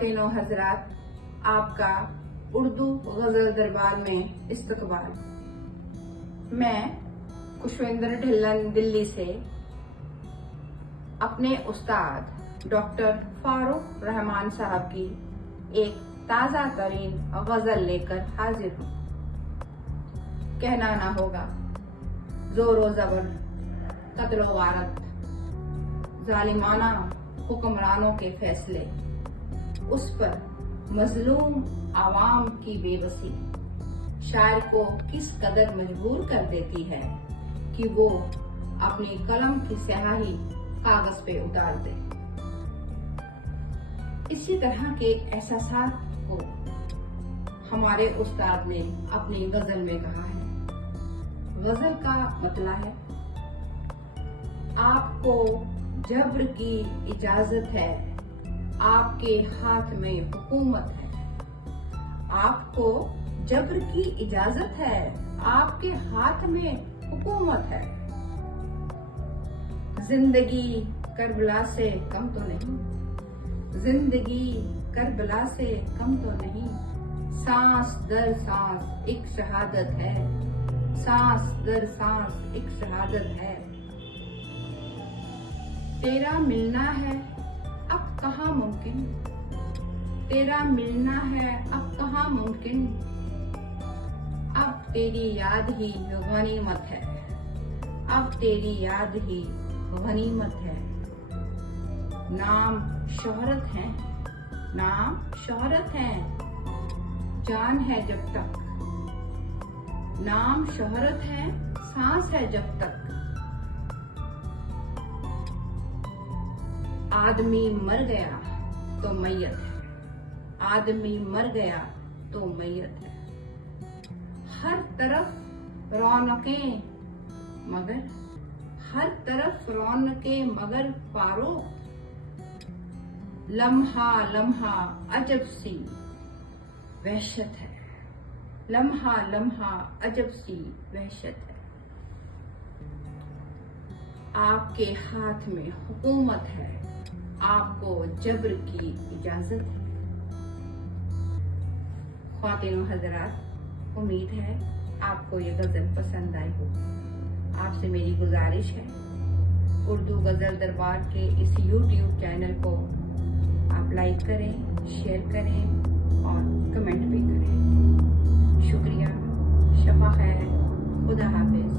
ख्वातीनो हजरात, आपका उर्दू गजल दरबार में इस्तकबाल। मैं खुशविंदर ढिल्लन दिल्ली से अपने उस्ताद डॉक्टर फारूक रहमान साहब की एक ताज़ा तरीन गजल लेकर हाजिर हूँ। कहना ना होगा, जोरो जबर, कत्लो गारत, जालिमाना हुक्मरानों के फैसले, उस पर मजलूम आवाम की बेबसी शायर को किस कदर मजबूर कर देती है कि वो अपनी कलम की स्याही कागज पे उतार दे। इसी तरह के एहसासात को हमारे उस्ताद ने अपनी गजल में कहा है। गजल का मतलब है, आपको जब्र की इजाजत है, आपके हाथ में हुकूमत है। आपको जब्र की इजाजत है, आपके हाथ में हुकूमत है। जिंदगी करबला से कम तो नहीं, जिंदगी करबला से कम तो नहीं। सांस दर सांस एक शहादत है, सांस दर सांस एक शहादत है। तेरा मिलना है अब कहाँ मुमकिन, तेरा मिलना है अब कहाँ मुमकिन। अब तेरी याद ही गनीमत है, अब तेरी याद ही गनीमत है। नाम शोहरत है, नाम शोहरत है, जान है जब तक। नाम शोहरत है, सांस है जब तक। आदमी मर गया तो मैयत है, आदमी मर गया तो मैयत है। हर तरफ रौनकें मगर, हर तरफ रौनकें मगर फारूक। लम्हा लम्हा अजब सी वहशत है, लम्हा लम्हा अजब सी वहशत है। आपके हाथ में हुकूमत है, आपको जब्र की इजाजत है। ख्वातीनो हजरात, उम्मीद है आपको ये गजल पसंद आई होगी। आपसे मेरी गुजारिश है, उर्दू गजल दरबार के इस YouTube चैनल को आप लाइक करें, शेयर करें और कमेंट भी करें। शुक्रिया, शफा खैर, खुदा हाफिज।